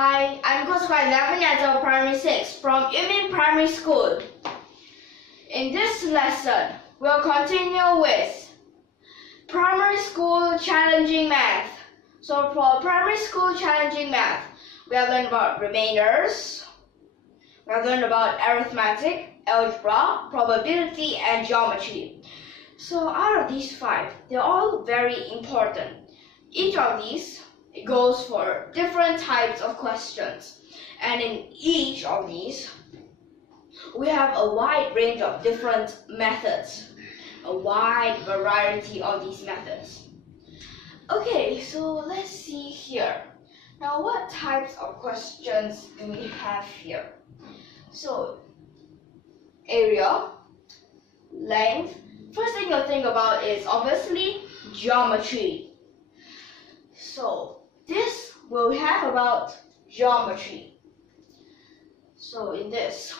Hi, I'm Coach 11 at Primary 6 from YUMIN Primary School. In this lesson, we'll continue with Primary School Challenging Math. So for Primary School Challenging Math, we have learned about remainders, we have learned about arithmetic, algebra, probability, and geometry. So out of these 5, they're all very important. Each of these goes for different types of questions, and in each of these we have a wide range of different methods, a wide variety of these methods. Okay, so let's see here. Now what types of questions do we have here? So area, length. First thing you'll think about is obviously geometry. So this will have about geometry. So in this,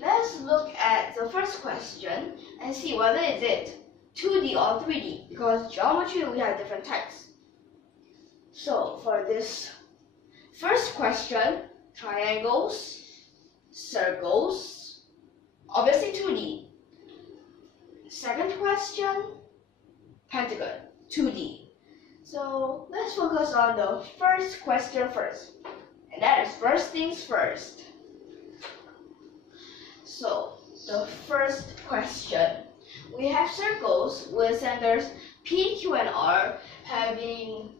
let's look at the first question and see whether is it 2D or 3D, because geometry we have different types. So for this first question, triangles, circles, obviously 2D. Second question, pentagon, 2D. So let's focus on the first question first, and that is first things first. So the first question, we have circles with centers P, Q, and R having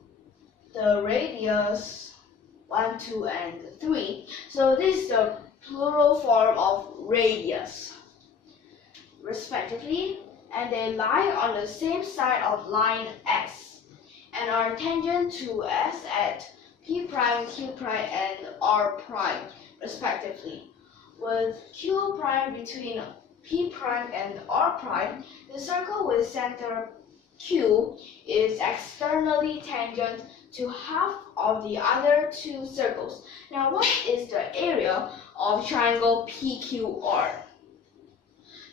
the radius 1, 2, and 3. So this is the plural form of radius, respectively, and they lie on the same side of line S and are tangent to S at P prime, Q prime, and R prime, respectively. With Q prime between P prime and R prime, the circle with center Q is externally tangent to half of the other two circles. Now, what is the area of triangle PQR?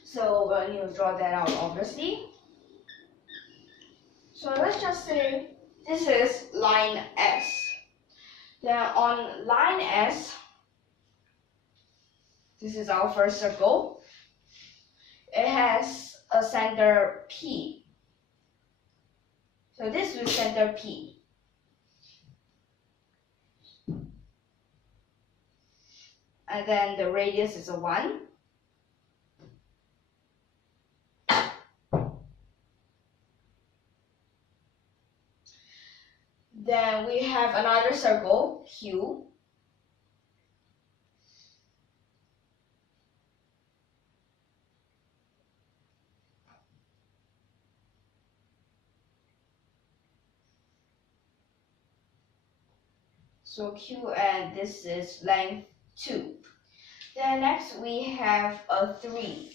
So we'll need to draw that out, obviously. So let's just say this is line S. Then on line S, this is our first circle. It has a center P. So this is center P. And then the radius is a 1. Then we have another circle, Q. So Q, and this is length 2. Then next we have a 3.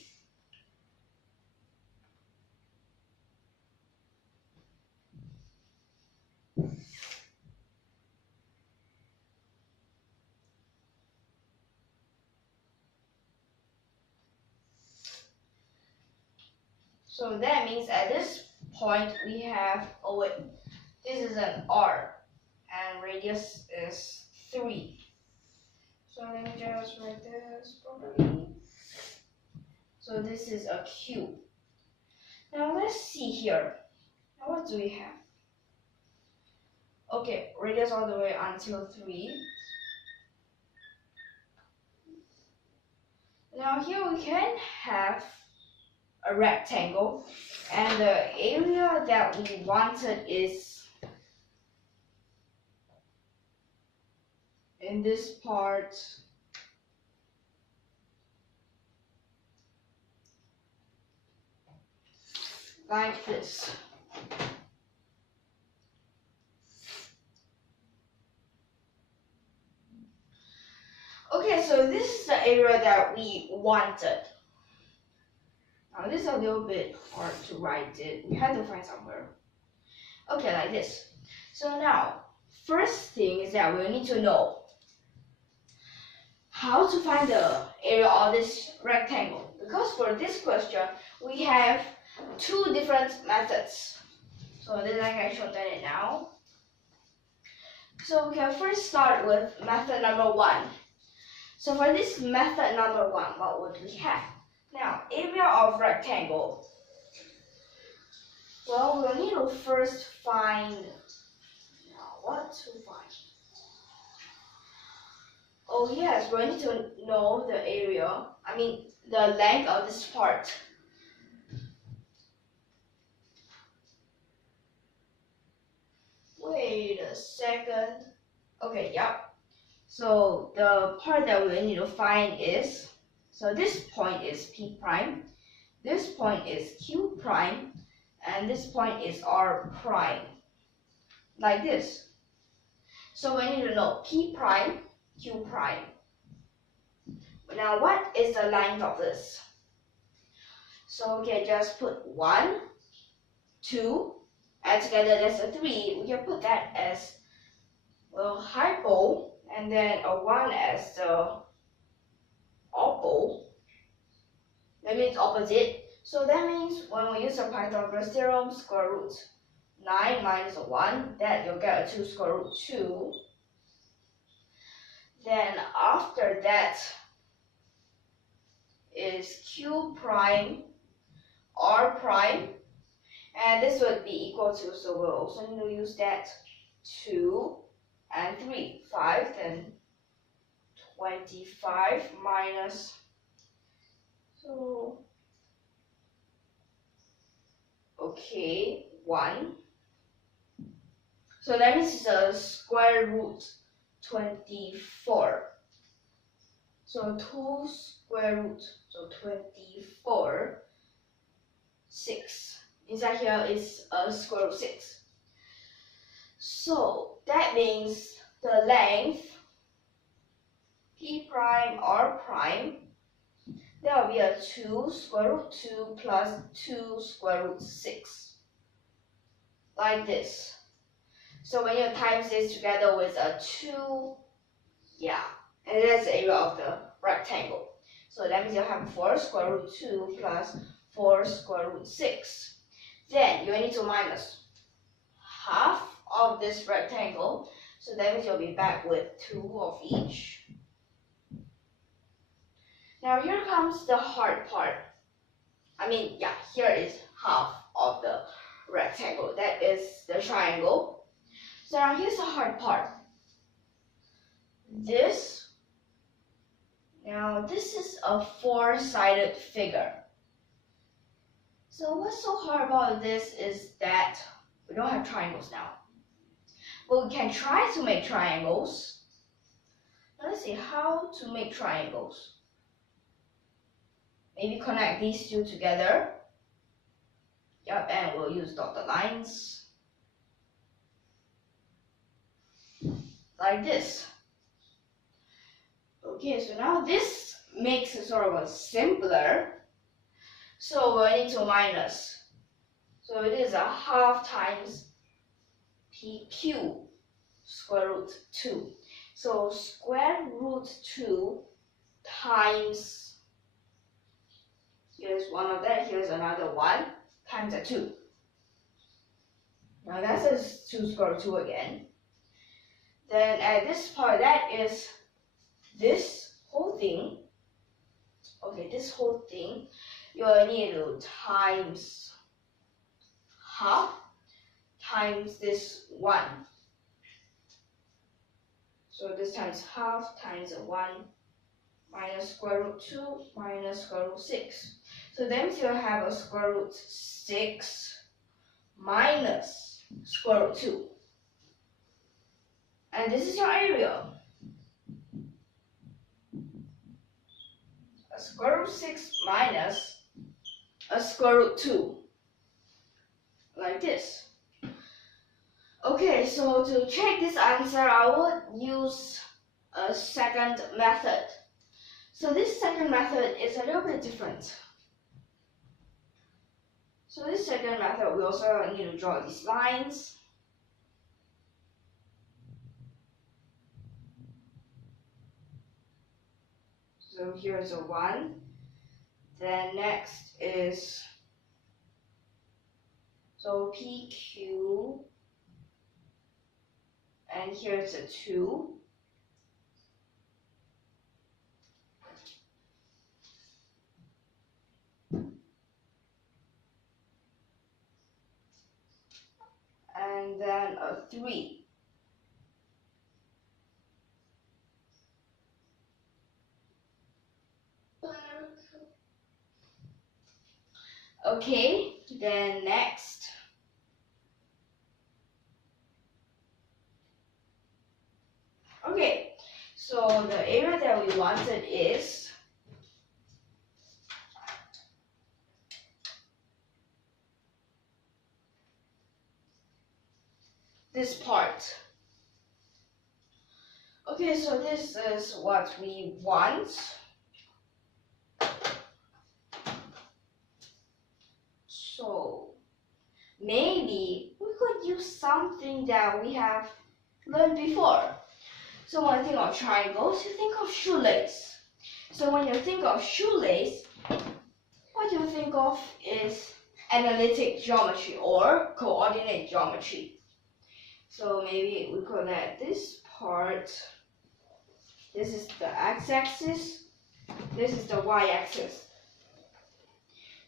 So that means at this point we have, oh wait, this is an R and radius is 3. So let me just write this properly. So this is a Q. Now let's see here. Now what do we have? Okay, radius all the way until 3. Now here we can have a rectangle, and the area that we wanted is in this part like this. Okay, so this is the area that we wanted. Now this is a little bit hard to write it. We had to find somewhere. Okay, like this. So now, first thing is that we need to know how to find the area of this rectangle. Because for this question, we have 2 different methods. So then I can show that now. So we can first start with method number 1. So for this method number 1, what would we have? Now, area of rectangle. Well, we'll need to first find, what to find? Oh yes, we need to know the area, the length of this part. Wait a second. Okay, yep. So the part that we need to find is, so this point is P prime, this point is Q prime, and this point is R prime. Like this. So we need to know P prime, Q prime. Now what is the length of this? So we can just put 1, 2, add together that's a 3. We can put that as a hypo, and then a 1 as the oppo. That means opposite. So that means when we use the Pythagoras theorem, square root 9 minus 1, that you'll get a 2 square root 2. Then after that is Q prime, R prime, and this would be equal to, so we'll also need to use that 2 and 3, 5, then 25 minus, so, okay, 1. So that means it's a square root 24. So 2 square root, so 24, 6. Inside here is a square root 6. So that means the length P prime R prime, that will be a 2 square root 2 plus 2 square root 6. Like this. So when you times this together with a 2, and that's the area of the rectangle. So that means you have 4 square root 2 plus 4 square root 6. Then you need to minus half of this rectangle. So that means you'll be back with 2 of each. Now here comes the hard part. Here is half of the rectangle. That is the triangle. So now here's the hard part. This is a 4-sided figure. So what's so hard about this is that we don't have triangles now. But we can try to make triangles. Now let's see how to make triangles. Maybe connect these two together. Yep, and we'll use dotted lines. Like this. Okay, so now this makes it sort of a simpler. So we need to minus. So it is a half times PQ square root 2. So square root 2 times, here's one of that, here's another one, times a 2. Now that's a 2 square root 2 again. Then at this part, that is this whole thing. Okay, this whole thing, you will need to times half times this 1. So this times half times 1 minus square root 2 minus square root 6. So then you'll have a square root 6 minus square root 2. And this is your area. A square root 6 minus a square root 2. Like this. Okay, so to check this answer, I would use a second method. So this second method is a little bit different. So this second method, we also need to draw these lines. So here's a 1. Then next is, so PQ and here's a 2. And then a 3. Okay, then next. Okay, so the area that we wanted is this part. Okay, so this is what we want. So maybe we could use something that we have learned before. So when you think of triangles, you think of shoelace. So when you think of shoelace, what you think of is analytic geometry or coordinate geometry. So maybe we could let this part, this is the x-axis, this is the y-axis.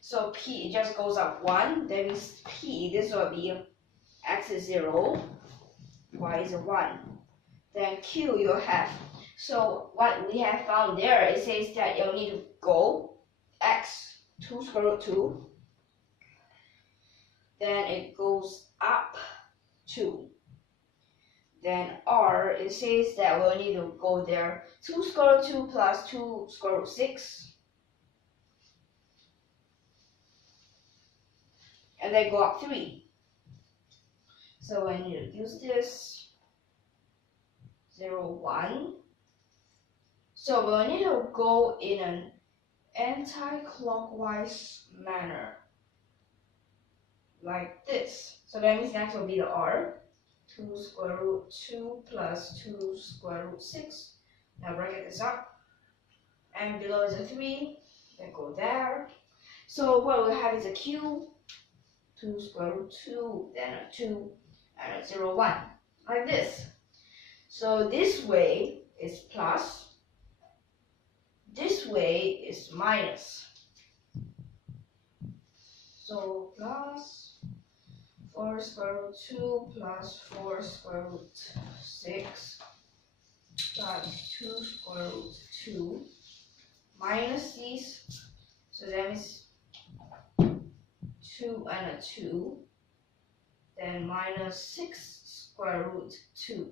So P just goes up 1, that means P, this will be x is 0, y is 1. Then Q you have, so what we have found there, it says that you'll need to go x, 2 square root 2. Then it goes up 2. Then R, it says that we'll need to go there 2 square root 2 plus 2 square root 6. And then go up 3. So when you use this, 0, 1. So we'll need to go in an anti-clockwise manner, like this. So that means next will be the R. 2 square root 2 plus 2 square root 6. Now bracket this up. And below is a 3. Then go there. So what we have is a Q. 2 square root 2, then a 2, and a 0, 1. Like this. So this way is plus. This way is minus. So plus 4 square root 2 plus 4 square root 6 plus 2 square root 2 minus these. So that means 2 and a 2. Then minus 6 square root 2.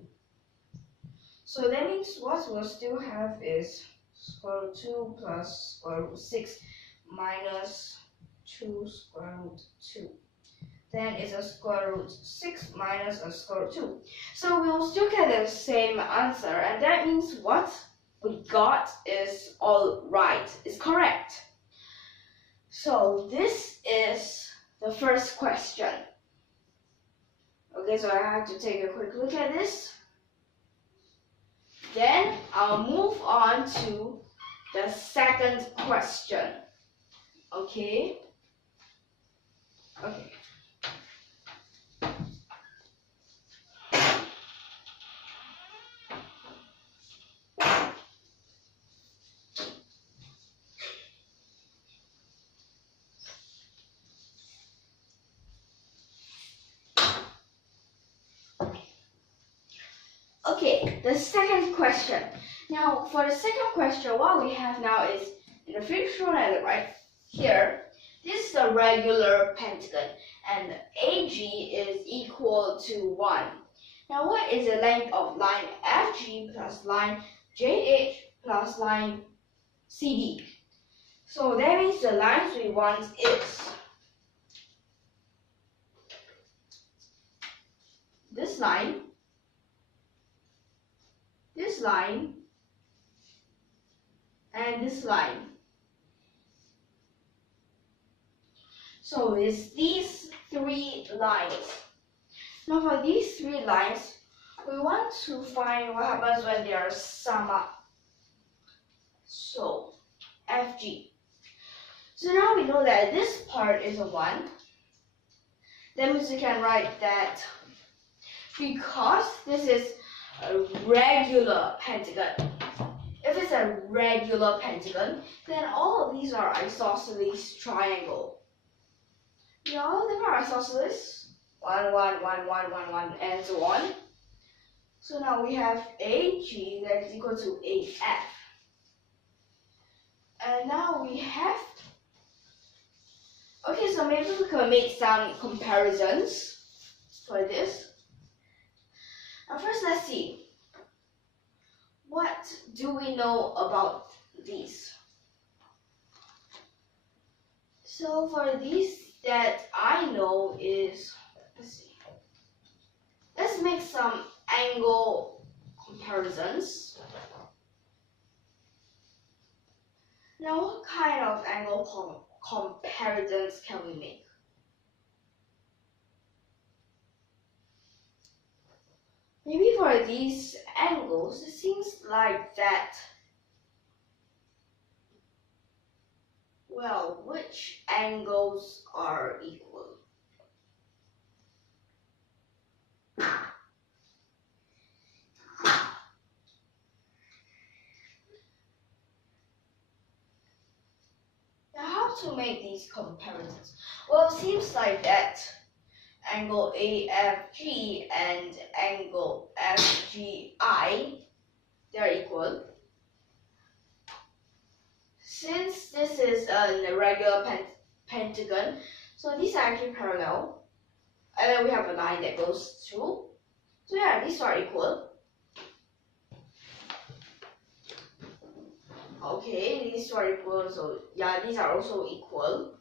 So that means what we'll still have is square root 2 plus square root 6 minus 2 square root 2. Then it's a square root 6 minus a square root 2. So we'll still get the same answer, and that means what we got is all right, is correct. So this is the first question. Okay, so I have to take a quick look at this. Then I'll move on to the second question. Okay? Okay. Okay, the second question. Now, for the second question, what we have now is, in the figure shown at the right here, this is a regular pentagon, and AG is equal to 1. Now, what is the length of line FG plus line JH plus line CD? So that means the lines we want is this line, this line, and this line. So it's these three lines. Now for these three lines, we want to find what happens when they are summed up. So FG. So now we know that this part is a 1. That means we can write that because this is a regular pentagon. If it's a regular pentagon, then all of these are isosceles triangle. All of them are isosceles. 1, 1, 1, 1, 1, 1, and so on. So now we have AG that is equal to AF. And now we have, okay, so maybe we can make some comparisons for this. Now first, let's see. What do we know about these? So for these that I know is, let's see. Let's make some angle comparisons. Now, what kind of angle comparisons can we make? Maybe for these angles, it seems like that, well, which angles are equal? Now, how to make these comparisons? Well, it seems like that angle AFG and angle FGI, they're equal. Since this is a regular pentagon, so these are actually parallel. And then we have a line that goes through. So yeah, these are equal. Okay, these are equal, so yeah, these are also equal.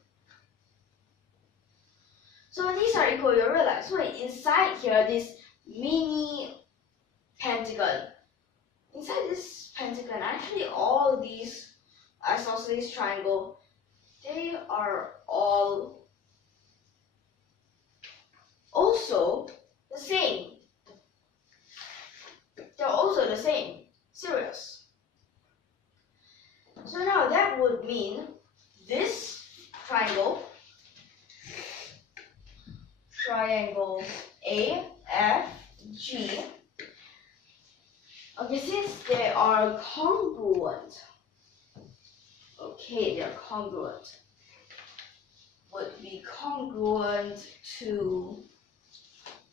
So these are equal, you realize. So inside here, this mini pentagon, inside this pentagon, actually all these isosceles triangle, they are all also the same. They're also the same, serious. So now that would mean this triangle AFG, okay, since they are congruent, okay, they're congruent, would be congruent to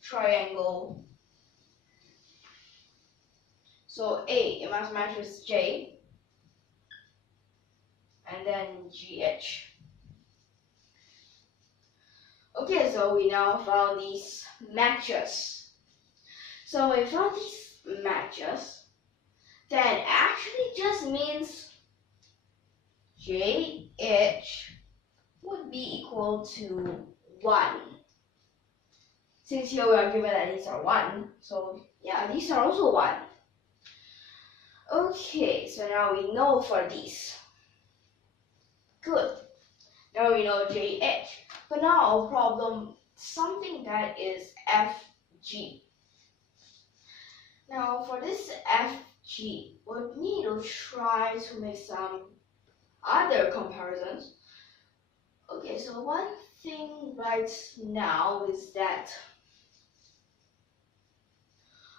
triangle. So A, it must match with J, and then GH. Okay, so we now found these matches. So we found these matches, that actually just means JH would be equal to 1. Since here we are given that these are 1, so yeah, these are also 1. Okay, so now we know for these. Good. Now we know JH. But now our problem, something that is FG. Now for this FG, we need to try to make some other comparisons. Okay, so one thing right now is that,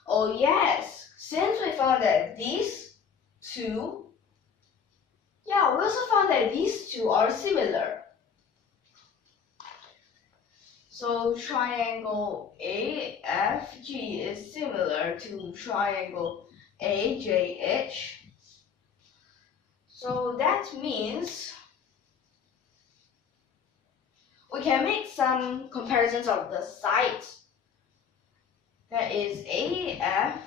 oh yes, since we found that these two, yeah, we also found that these two are similar. So triangle AFG is similar to triangle AJH. So that means we can make some comparisons of the sides. That is AF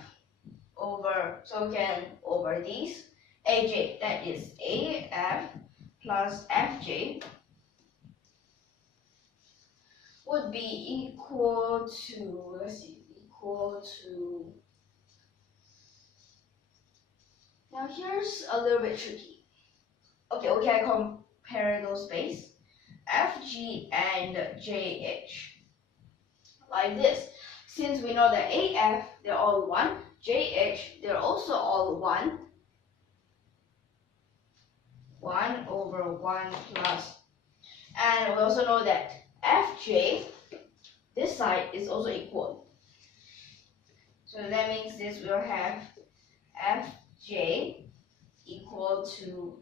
over, so we can over these, AJ, that is AF plus FJ would be equal to, let's see, equal to, now here's a little bit tricky. Okay, we can compare those base, FG and JH, like this. Since we know that AF, they're all 1, JH, they're also all 1, 1 over 1 plus, and we also know that FJ, this side is also equal. So that means this will have Fj equal to,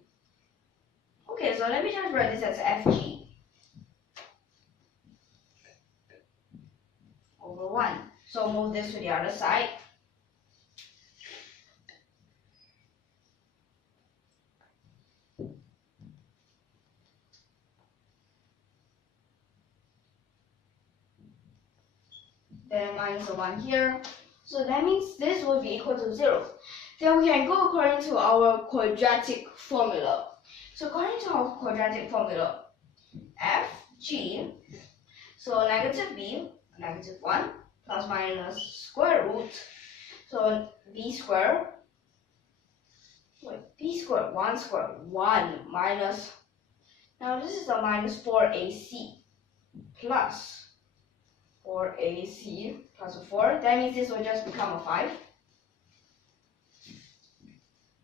okay, so let me just write this as Fg over 1. So move this to the other side. Then minus 1 here. So that means this will be equal to 0. Then we can go according to our quadratic formula. So according to our quadratic formula, Fg, so negative b, negative 1, plus minus square root, so b squared, b squared, 1 squared, 1 minus, now this is a minus 4ac plus 4ac plus a 4, that means this will just become a 5.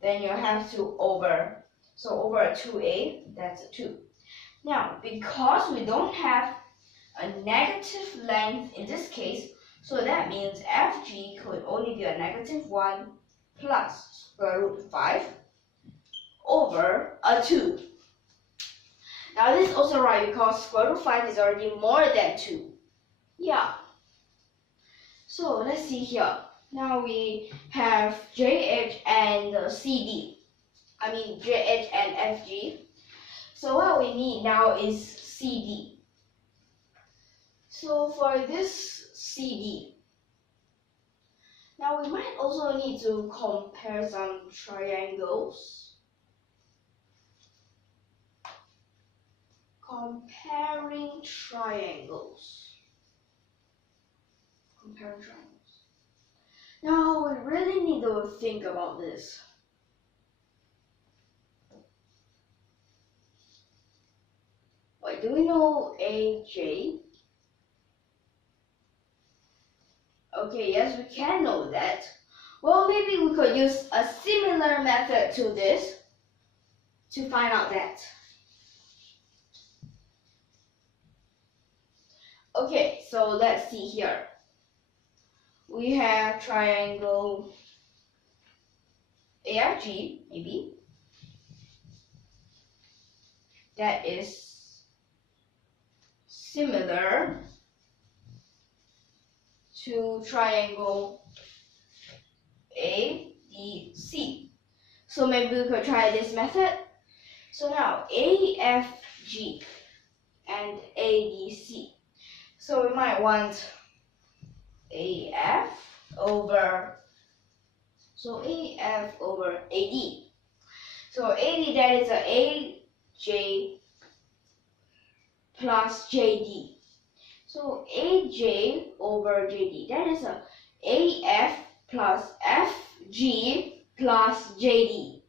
Then you have to over, so over a 2a, that's a 2. Now, because we don't have a negative length in this case, so that means Fg could only be a negative 1 plus square root 5 over a 2. Now this is also right because square root 5 is already more than 2. Yeah. So let's see here. Now we have JH and CD. I mean JH and FG. So what we need now is CD. So for this CD, now we might also need to compare some triangles. Comparing triangles. Comparing triangles. Now we really need to think about this. Wait, do we know AJ? Okay, yes, we can know that. Well, maybe we could use a similar method to this to find out that. Okay, so let's see here. We have triangle ARG, maybe. That is similar to triangle ADC. So maybe we could try this method. So now AFG and ADC. So we might want AF over, so AF over AD. So AD, that is a AJ plus JD. So AJ over JD, that is a AF plus FG plus JD.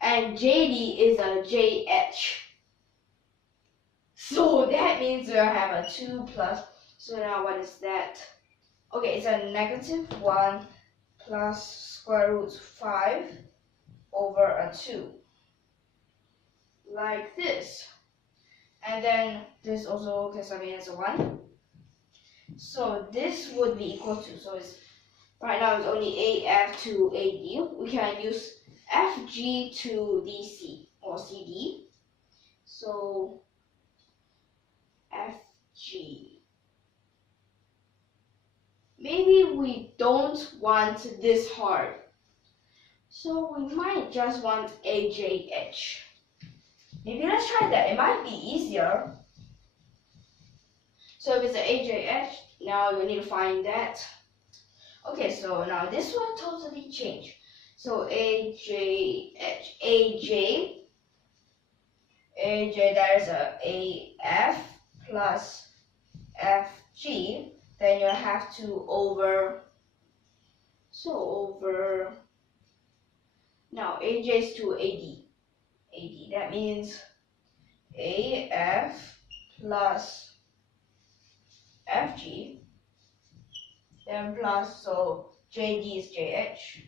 And JD is a JH. So that means we'll have a 2 plus, so now what is that? Okay, it's a negative 1 plus square root 5 over a 2. Like this. And then this also can sum in as a 1. So this would be equal to, so it's right now it's only AF to AD. We can use FG to DC or CD. So FG. Maybe we don't want this hard. So we might just want AJH. Maybe let's try that. It might be easier. So if it's an AJH, now you need to find that. Okay, so now this will totally change. So AJH, AJ, that is a AF plus FG. Then you have to over, so over, now AJ is to AD. AD, that means AF plus FG, then plus, so JD is JH,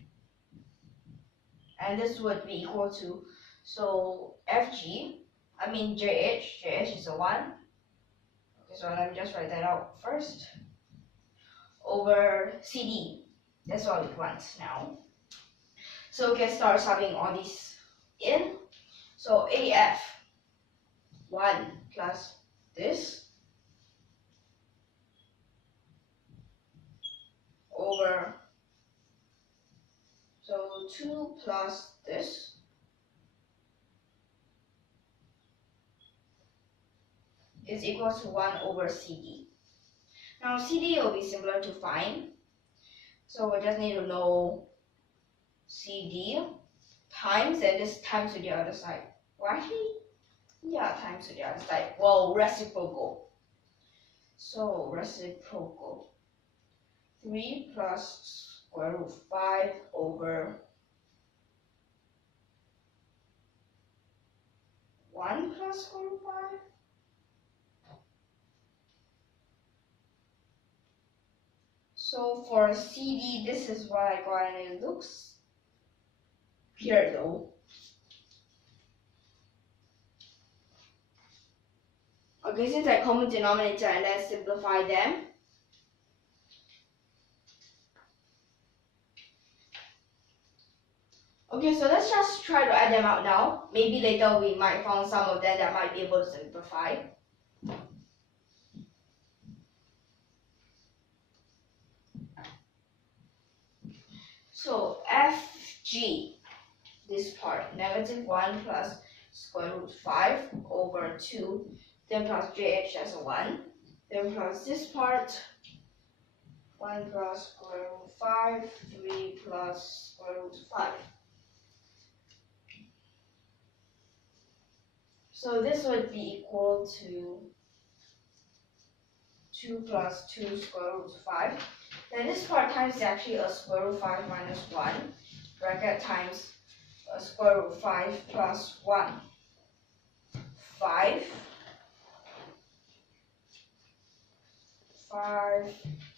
and this would be equal to, so FG, I mean JH is a 1, okay, so let me just write that out first, over CD, That's what we want now. So we can start subbing all these in. So AF 1 plus this over, so 2 plus this is equal to 1 over CD. Now CD will be simpler to find, so we just need to know CD times, and this times to the other side. Well, actually, yeah, times to the other side. Well, reciprocal. So reciprocal. 3 plus square root 5 over 1 plus square root 5. So for CD, this is what I got, and it looks here though. Okay, since I common denominator, let's simplify them. Okay, so let's just try to add them out now. Maybe later we might find some of them that might be able to simplify. So FG, this part, negative 1 plus square root 5 over 2, then plus JH as a 1, then plus this part, 1 plus square root 5, 3 plus square root 5. So this would be equal to 2 plus 2 square root 5. Then this part times is actually a square root 5 minus 1, bracket times a square root 5 plus 1. 5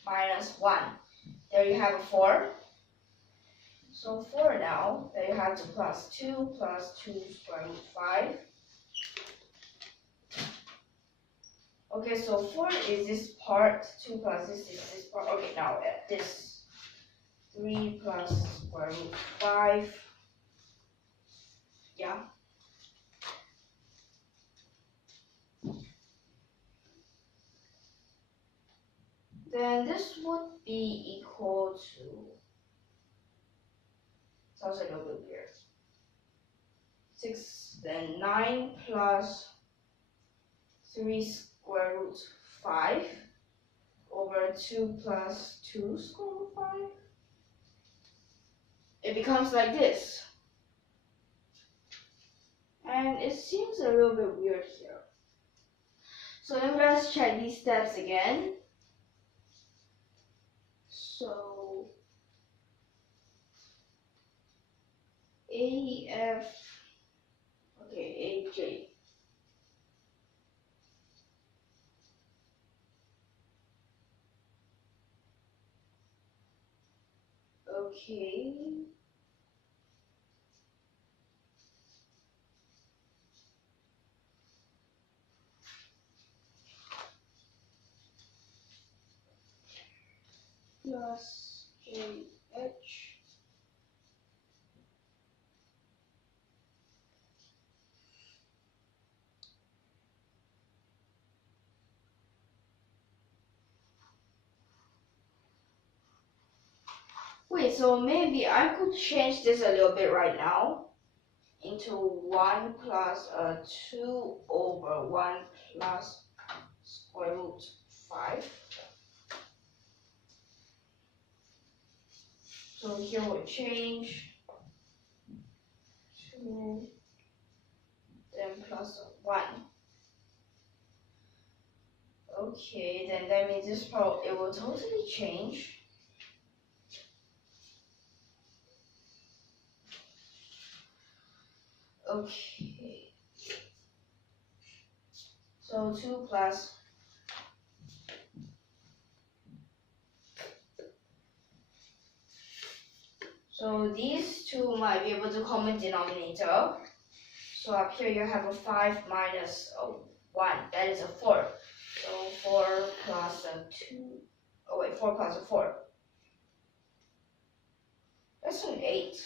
minus 1. There you have a 4. So 4 now, there you have to plus 2 square root 5. Okay, so 4 is this part, 2 plus this is this part. Okay, now at this 3 plus square root 5. Yeah. Then this would be equal to, sounds a little bit weird. 6, then 9 plus 3 square root 5 over 2 plus 2 square root 5. It becomes like this. And it seems a little bit weird here. So then let's check these steps again. So AF, okay, AJ. Okay. Plus JH. Wait, so maybe I could change this a little bit right now into 1 plus 2 over 1 plus square root 5. So here we'll change 2, then plus 1. Okay, then that means this part, it will totally change. Okay, so 2 plus, so these two might be able to common denominator. So up here you have a 5 minus 1, that is a 4. So 4 plus a 2, oh wait, 4 plus a 4. Lesson 8.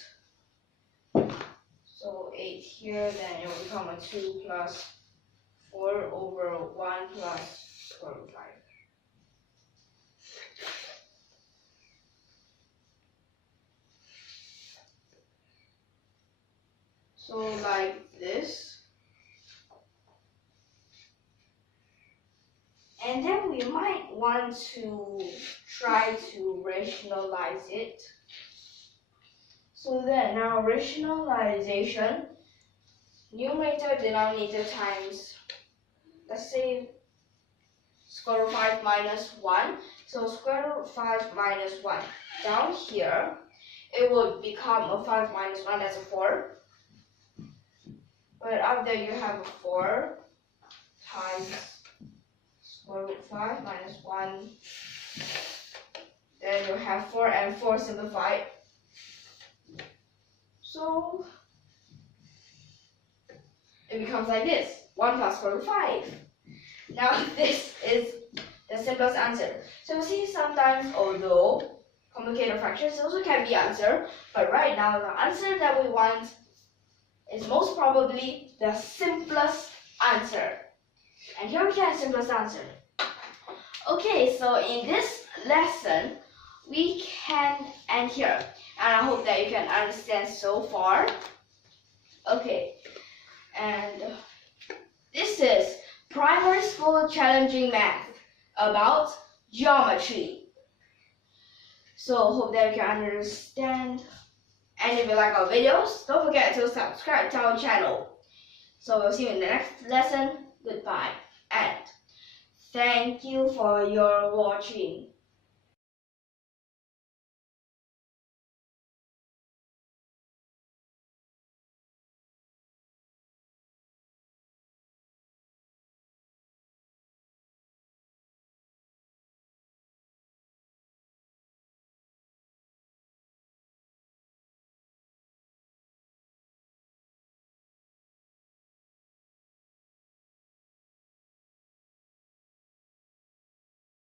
So 8 here, then it will become a 2 plus 4 over 1 plus square root 5. So like this. And then we might want to try to rationalize it. So then now rationalization, numerator, denominator times, let's say square root 5 minus 1. So square root 5 minus 1. Down here, it will become a 5 minus 1, that's a 4. But up there you have a 4 times square root 5 minus 1. Then you have 4 and 4 simplified. So it becomes like this, 1 plus square root 5. Now this is the simplest answer. So you see sometimes, although complicated fractions also can be answered, but right now the answer that we want is most probably the simplest answer. And here we get the simplest answer. Okay, so in this lesson, we can end here. And I hope that you can understand so far. Okay, and this is primary school challenging math about geometry. So hope that you can understand. And if you like our videos, don't forget to subscribe to our channel. So we'll see you in the next lesson. Goodbye and thank you for your watching.